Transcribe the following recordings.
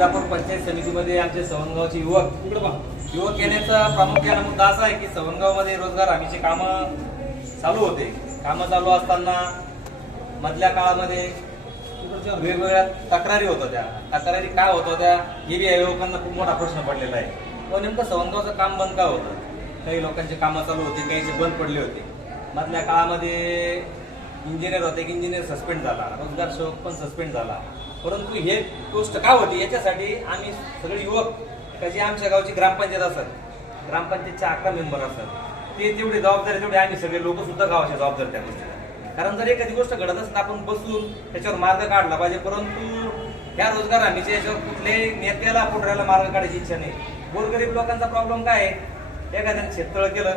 ठिकाणी पंचायत समितीमध्ये आमचे सवनगावचे युवक युवक येण्याचा प्रामुख्याने मुद्दा असा आहे की सवनगावमध्ये रोजगार हमीचे कामं चालू होते. कामं चालू असताना मधल्या काळामध्ये वेगवेगळ्या तक्रारी होत होत्या. तक्रारी काय होत होत्या हे बी युवकांना खूप मोठा प्रश्न पडलेला आहे. व नेमकं सवनगावचं काम बंद का होतं? काही लोकांचे कामं चालू होते काहीचे बंद पडले होते. मधल्या काळामध्ये इंजिनियर होते की इंजिनियर सस्पेंड झाला. रोजगार शोक पण सस्पेंड झाला. परंतु हे गोष्ट का होती? याच्यासाठी आम्ही सगळे युवक जे आमच्या गावची ग्रामपंचायत असत ग्रामपंचायतचे अकरा मेंबर असतात ते तेवढी जबाबदारी तेवढी आम्ही सगळे लोक सुद्धा गावाच्या जबाबदार त्या गोष्टीला. कारण जर एखादी गोष्ट घडत असेल आपण बसून त्याच्यावर मार्ग काढला पाहिजे परंतु ह्या रोजगार हमीच्या याच्यावर कुठल्याही नेत्याला पुढऱ्याला मार्ग काढायची इच्छा नाही. गोरगरीब लोकांचा प्रॉब्लेम काय आहे? एखाद्याने शेततळ केलं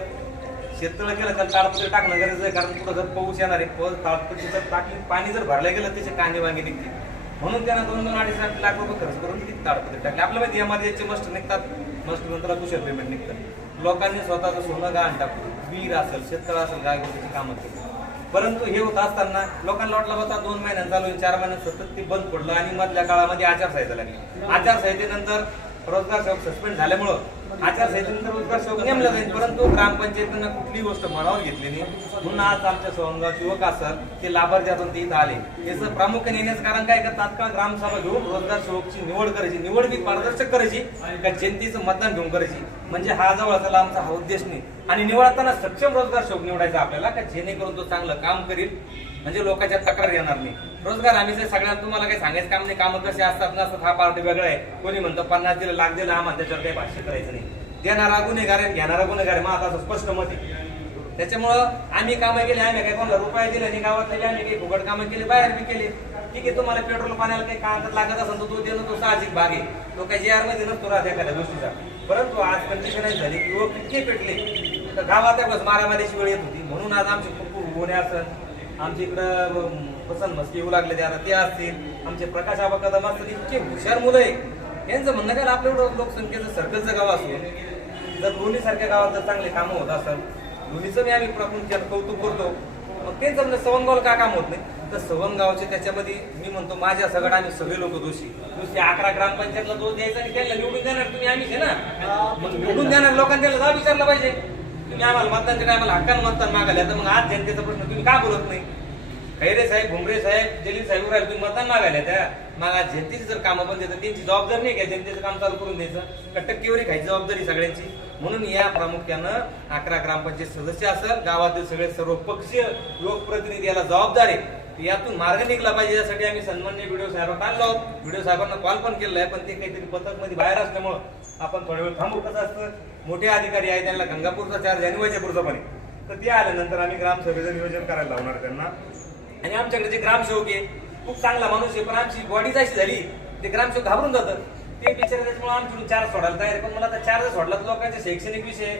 शेततळ केलं त्याला ताडपत्री टाकणं गरजेचं आहे कारण कुठं जर पाऊस येणार आहे पाऊस ताडपत्री जर टाकली पाणी जर भरलं गेलं त्याचे कांदे वांगे निघतील. म्हणून त्यांना दोन दोन अडीच लाख रुपये खर्च करून किती ताडपत्र टाकले. आपल्या माहिती यामध्ये याचे मस्ट निघतात. मस्ट नंतर कुशल पेमेंट निघतात लोकांनी स्वतःचं सोनं गहाण टाकलं वीर असेल शेतकरी असेल गाय गोष्टीची कामं केली. परंतु हे होत असताना लोकांना वाटलं होता दोन महिन्यात चालू चार महिन्यात सतत ते बंद पडलं आणि मधल्या काळामध्ये आचारसंहिता लागली. आचारसंहितेनंतर रोजगार सेवक सस्पेंड झाल्यामुळं आचारसंहितेनंतर रोजगार सेवक नेमला जाईल. परंतु ग्रामपंचायतीनं कुठली गोष्ट मनावर घेतली नाही. म्हणून आज आमच्या सवंगाव युवक असल ते लाभार्थ्यातून ते इथं आले. याचं प्रामुख्याने येण्याचं कारण काय का? तात्काळ ग्रामसभा घेऊन रोजगार सेवकची निवड करायची. निवड बी पारदर्शक करायची का जनतेचं मतदान घेऊन करायची? म्हणजे हा जवळ जवळचा आमचा हा उद्देश नाही. आणि निवडताना सक्षम रोजगार सेवक निवडायचा आपल्याला का? जेणेकरून तो चांगलं काम करील. म्हणजे लोकांच्या तक्रार येणार नाही. रोजगार आम्ही सगळ्यांना तुम्हाला काही सांगायचं काम नाही. कामं कसे असतात नसतात हा पार्टी वेगळा आहे. कोणी म्हणतं पन्नास दिलं लाख दिलं आम्हाला त्याच्यावर काही भाष्य करायचं नाही. देणारा गुन्हेगार आहे घेणारा गुन्हेगार आहे. मग आता स्पष्ट मत आहे. त्याच्यामुळं आम्ही कामं केली आम्ही काही कोणाला रुपये दिले नाही गावात आम्ही काही फुकट कामं केली बाहेर बी केली. ठीक आहे तुम्हाला पेट्रोल पाण्याला काही कागद लागत असेल तर तो देणं तो साहजिक भाग आहे. तो काही जे मध्ये नसतो राहत एखाद्या गोष्टीचा. परंतु आज कंडिशन अशी झाली की युवक इतके पेटले. तर गावात बस मारामारीची वेळ येत होती. म्हणून आज आमचे खूप गुन्हे असं आमच्या इकडं अं, पसंत मस्ती येऊ लागले ते आता ते असतील. आमचे प्रकाश आबा कदम असतील इतके हुशार मुलं आहे यांचं म्हणणं काय आपल्या एवढं लोकसंख्येचं सर्कलचं गाव असून जर दोन्ही सारख्या गावात जर चांगले कामं होत असेल दोन्हीचं बी आम्ही प्रपंचात कौतुक करतो. मग तेच समजा सवंगावला का काम होत नाही? तर सवंगावचे त्याच्यामध्ये मी म्हणतो माझ्या सगळं आम्ही सगळे लोक दोषी. नुसते अकरा ग्रामपंचायतला दोष द्यायचा आणि त्यांना निवडून देणार तुम्ही आम्हीच आहे ना? मग निवडून देणार लोकांनी त्याला जा विचारलं पाहिजे. तुम्ही आम्हाला मतदानच्या टायमाला हक्कान मतदान मागायला तर मग आज जनतेचा प्रश्न तुम्ही का बोलत नाही? खैरे साहेब भुमरे साहेब जलील साहेब राहिले तुम्ही मतदान मागायला त्या मग आज जनतेची जर कामं बंद येतात त्यांची जबाबदारी नाही का? जनतेचं काम चालू करून द्यायचं. का टक्केवारी खायची जबाबदारी सगळ्यांची? म्हणून या प्रामुख्यानं अकरा ग्रामपंचायत सदस्य असेल गावातील सगळे सर्व पक्षीय लोकप्रतिनिधी याला जबाबदार आहे. यातून मार्ग निघला पाहिजे. यासाठी आम्ही सन्मान्य व्हिडिओ साहेबांना आणलो व्हिडिओ साहेबांना कॉल पण केलेला आहे पण ते काहीतरी पथकमध्ये बाहेर असल्यामुळं आपण थोड्या वेळ थांबू. कसं असतं मोठे अधिकारी आहे त्यांना गंगापूरचा चार्ज आणि वैजापूरचा पण तर ते आल्यानंतर आम्ही ग्रामसभेचं नियोजन करायला लावणार त्यांना. आणि आमच्याकडे जे ग्रामसेवक आहे खूप चांगला माणूस आहे पण आमची बॉडी अशी झाली ते ग्रामसेवक घाबरून जातं ते बिचारे त्याच्यामुळे आमच्याकडून चार्ज सोडायला तयार पण मला आता चार्ज सोडला तर लोकांचे शैक्षणिक विषय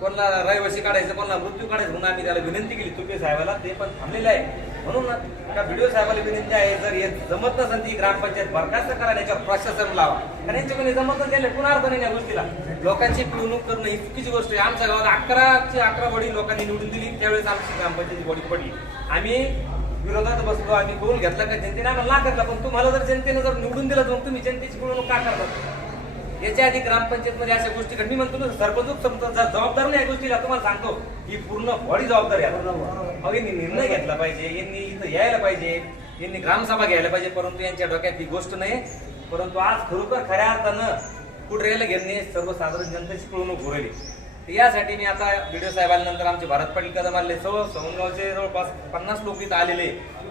कोणाला रहिवासी काढायचं कोणाला मृत्यू काढायचं म्हणून आम्ही त्याला विनंती केली. तुपे साहेबाला ते पण थांबलेलं आहे. म्हणून त्या व्हिडिओ साहेबाला विनंती आहे जर हे जमत नसेल ती ग्रामपंचायत बरखास्त करा याच्यावर प्रशासन लावा. कारण यांच्याकडे जमत नसेल पुन्हा अर्थ नाही या गोष्टीला? लोकांची पिळवणूक करणं ही चुकीची गोष्ट आहे. आमच्या गावात अकराची अकरा बॉडी लोकांनी निवडून दिली त्यावेळेस आमची ग्रामपंचायती बॉडी पडली. आम्ही विरोधात बसलो आम्ही बोल घेतला का जनतेने? आम्हाला घेतला पण तुम्हाला जर जनतेने जर निवडून दिलं तर तुम्ही जनतेची पिळवणूक का करतात याच्या आधी ग्रामपंचायत मध्ये अशा गोष्टी मी म्हणतो ना, सरपंच जर जबाबदार नाही या गोष्टीला तुम्हाला सांगतो ही पूर्ण बॉडी जबाबदारी आहे यांनी निर्णय घेतला पाहिजे यांनी इथं यायला पाहिजे यांनी ग्रामसभा घ्यायला पाहिजे परंतु यांच्या डोक्यात ही गोष्ट नाही. परंतु आज खरोखर खऱ्या अर्थानं कुठरेला घेणे सर्वसाधारण जनतेची पिळवणूक होईल तर यासाठी मी आता व्हिडिओ साहेबांनंतर आमचे भारत पाटील कदम आले सर्व सवंगावचे जवळपास पन्नास लोक इथं आलेले.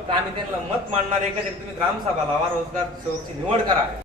तर आम्ही त्यांना मत मांडणार एका तुम्ही ग्रामसभा लावा रोजगार सेवकची निवड करा.